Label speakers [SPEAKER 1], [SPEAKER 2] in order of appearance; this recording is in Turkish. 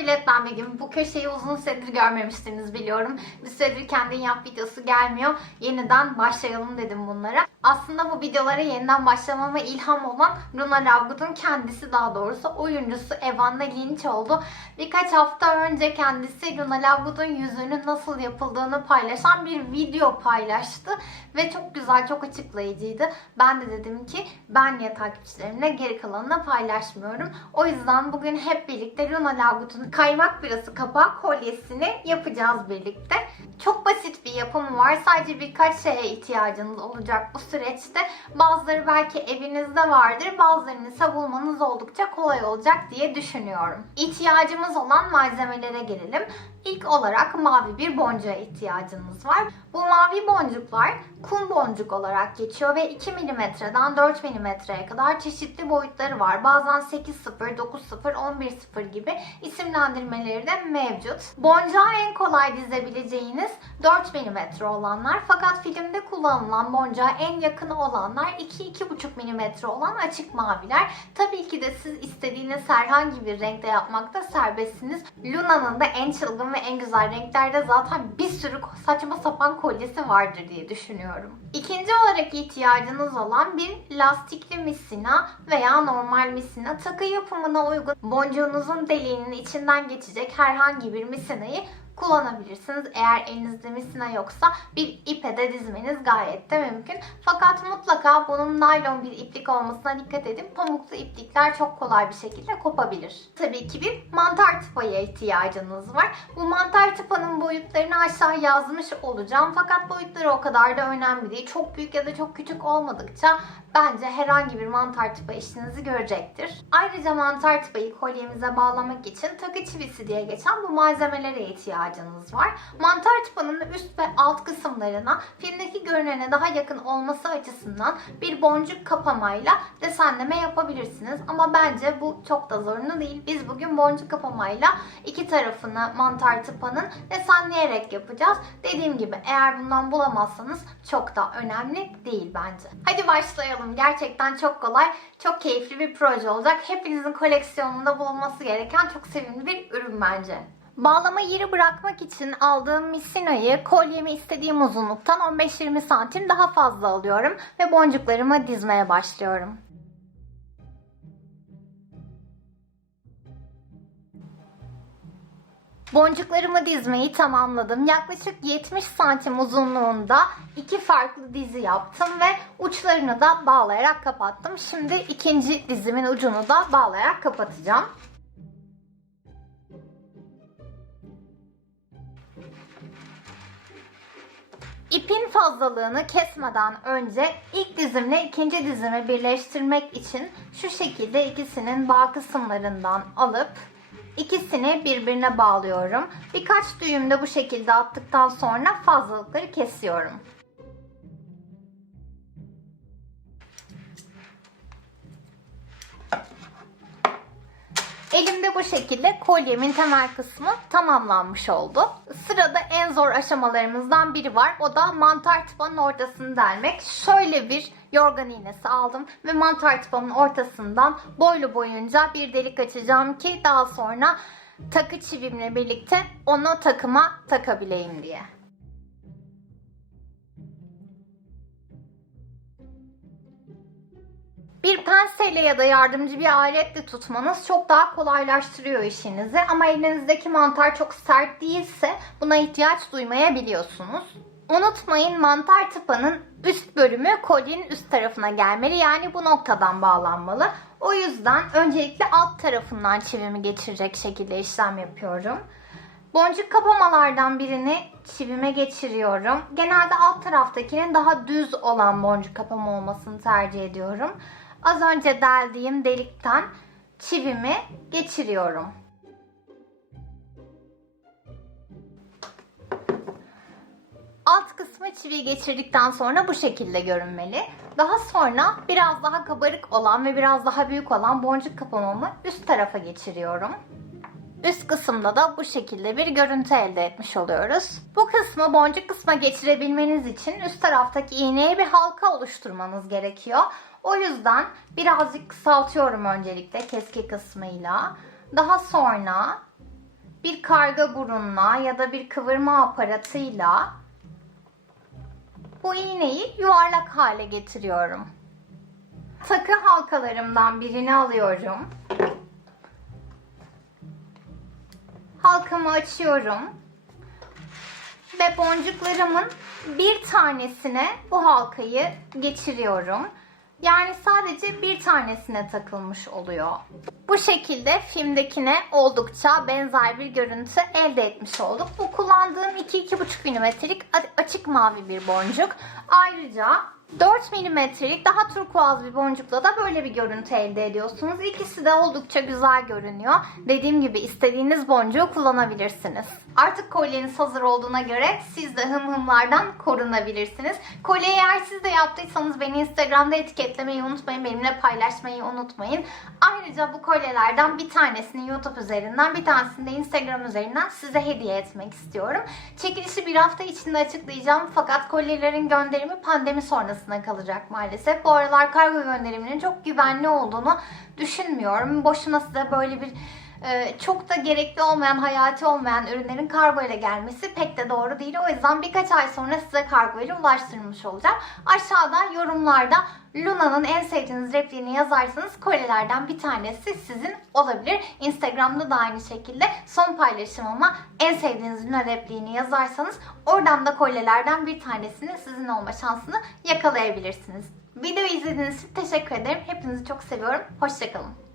[SPEAKER 1] millet ben Begüm. Bu köşeyi uzun süredir görmemiştiniz biliyorum. Bir süredir kendin yap videosu gelmiyor. Yeniden başlayalım dedim bunlara. Aslında bu videolara yeniden başlamama ilham olan Luna Lovegood'un kendisi daha doğrusu oyuncusu Evanna Lynch oldu. Birkaç hafta önce kendisi Luna Lovegood'un yüzünün nasıl yapıldığını paylaşan bir video paylaştı. Ve çok güzel, çok açıklayıcıydı. Ben de dedim ki ben niye takipçilerimle geri kalanını paylaşmıyorum. O yüzden bugün hep birlikte Luna Lovegood'un kaymak birası kapağı kolyesini yapacağız birlikte. Çok basit bir yapımı var. Sadece birkaç şeye ihtiyacınız olacak bu süreçte. Bazıları belki evinizde vardır. Bazılarını ise bulmanız oldukça kolay olacak diye düşünüyorum. İhtiyacımız olan malzemelere gelelim. İlk olarak mavi bir boncuğa ihtiyacınız var. Bu mavi boncuklar kum boncuk olarak geçiyor ve 2 mm'den 4 mm'ye kadar çeşitli boyutları var. Bazen 8.0, 9.0, 11.0 gibi isimlendirmeleri de mevcut. Boncuğa en kolay dizebileceğiniz 4 mm olanlar fakat filmde kullanılan boncuğa en yakını olanlar 2-2,5 mm olan açık maviler. Tabii ki de siz istediğiniz herhangi bir renkte yapmakta serbestsiniz. Luna'nın da en çılgın ve en güzel renklerde zaten bir sürü saçma sapan kolyesi vardır diye düşünüyorum. İkinci olarak ihtiyacınız olan bir lastikli misina veya normal misina takı yapımına uygun boncuğunuzun deliğinin içinden geçecek herhangi bir misinayı kullanabilirsiniz. Eğer elinizde misina yoksa bir ipe de dizmeniz gayet de mümkün. Fakat mutlaka bunun naylon bir iplik olmasına dikkat edin. Pamuklu iplikler çok kolay bir şekilde kopabilir. Tabii ki bir mantar tıpaya ihtiyacınız var. Bu mantar tıpanın boyutlarını aşağı yazmış olacağım. Fakat boyutları o kadar da önemli değil. Çok büyük ya da çok küçük olmadıkça bence herhangi bir mantar tıpa işinizi görecektir. Ayrıca mantar tıpayı kolyemize bağlamak için takı çivisi diye geçen bu malzemelere ihtiyacınız var. Mantar tıpanın üst ve alt kısımlarına filmdeki görünene daha yakın olması açısından bir boncuk kapamayla desenleme yapabilirsiniz. Ama bence bu çok da zorunlu değil. Biz bugün boncuk kapamayla iki tarafını mantar tıpanın desenleyerek yapacağız. Dediğim gibi eğer bundan bulamazsanız çok da önemli değil bence. Hadi başlayalım. Gerçekten çok kolay, çok keyifli bir proje olacak. Hepinizin koleksiyonunda bulunması gereken çok sevimli bir ürün bence. Bağlama yeri bırakmak için aldığım misinayı kolyemi istediğim uzunluktan 15-20 santim daha fazla alıyorum ve boncuklarımı dizmeye başlıyorum. Boncuklarımı dizmeyi tamamladım. Yaklaşık 70 santim uzunluğunda iki farklı dizi yaptım ve uçlarını da bağlayarak kapattım. Şimdi ikinci dizimin ucunu da bağlayarak kapatacağım. İpin fazlalığını kesmeden önce ilk dizimle ikinci dizimi birleştirmek için şu şekilde ikisinin bağ kısımlarından alıp ikisini birbirine bağlıyorum. Birkaç düğüm de bu şekilde attıktan sonra fazlalıkları kesiyorum. Elimde bu şekilde kolyemin temel kısmı tamamlanmış oldu. Sırada en zor aşamalarımızdan biri var. O da mantar tıpanın ortasını delmek. Şöyle bir yorgan iğnesi aldım ve mantar tıpanın ortasından boylu boyunca bir delik açacağım ki daha sonra takı çivimle birlikte onu takıma takabileyim diye. Bir penselle ya da yardımcı bir aletle tutmanız çok daha kolaylaştırıyor işinizi. Ama elinizdeki mantar çok sert değilse buna ihtiyaç duymayabiliyorsunuz. Unutmayın mantar tıpanın üst bölümü kolyenin üst tarafına gelmeli. Yani bu noktadan bağlanmalı. O yüzden öncelikle alt tarafından çivimi geçirecek şekilde işlem yapıyorum. Boncuk kapamalardan birini çivime geçiriyorum. Genelde alt taraftakinin daha düz olan boncuk kapama olmasını tercih ediyorum. Az önce deldiğim delikten çivimi geçiriyorum. Alt kısmı çivi geçirdikten sonra bu şekilde görünmeli. Daha sonra biraz daha kabarık olan ve biraz daha büyük olan boncuk kapamamı üst tarafa geçiriyorum. Üst kısımda da bu şekilde bir görüntü elde etmiş oluyoruz. Bu kısmı boncuk kısma geçirebilmeniz için üst taraftaki iğneye bir halka oluşturmanız gerekiyor. O yüzden birazcık kısaltıyorum öncelikle keski kısmıyla. Daha sonra bir karga burunla ya da bir kıvırma aparatıyla bu iğneyi yuvarlak hale getiriyorum. Takı halkalarımdan birini alıyorum. Halkamı açıyorum. Ve boncuklarımın bir tanesine bu halkayı geçiriyorum. Yani sadece bir tanesine takılmış oluyor. Bu şekilde filmdekine oldukça benzer bir görüntü elde etmiş olduk. Bu kullandığım 2-2,5 milimetrelik açık mavi bir boncuk. Ayrıca 4 milimetrelik daha turkuaz bir boncukla da böyle bir görüntü elde ediyorsunuz. İkisi de oldukça güzel görünüyor. Dediğim gibi istediğiniz boncuğu kullanabilirsiniz. Artık kolyeniz hazır olduğuna göre siz de hım hımlardan korunabilirsiniz. Kolyeyi eğer siz de yaptıysanız beni Instagram'da etiketlemeyi unutmayın. Benimle paylaşmayı unutmayın. Ayrıca bu kolyelerden bir tanesini YouTube üzerinden bir tanesini de Instagram üzerinden size hediye etmek istiyorum. Çekilişi bir hafta içinde açıklayacağım fakat kolyelerin gönderimi pandemi sonrasına kalacak maalesef. Bu aralar kargo gönderiminin çok güvenli olduğunu düşünmüyorum. Boşuna size böyle bir çok da gerekli olmayan, hayati olmayan ürünlerin kargo ile gelmesi pek de doğru değil. O yüzden birkaç ay sonra size kargo ile ulaştırılmış olacağım. Aşağıda yorumlarda Luna'nın en sevdiğiniz repliğini yazarsanız kolyelerden bir tanesi sizin olabilir. Instagram'da da aynı şekilde son paylaşımıma en sevdiğiniz Luna repliğini yazarsanız oradan da kolyelerden bir tanesinin sizin olma şansını yakalayabilirsiniz. Videoyu izlediğiniz için teşekkür ederim. Hepinizi çok seviyorum. Hoşçakalın.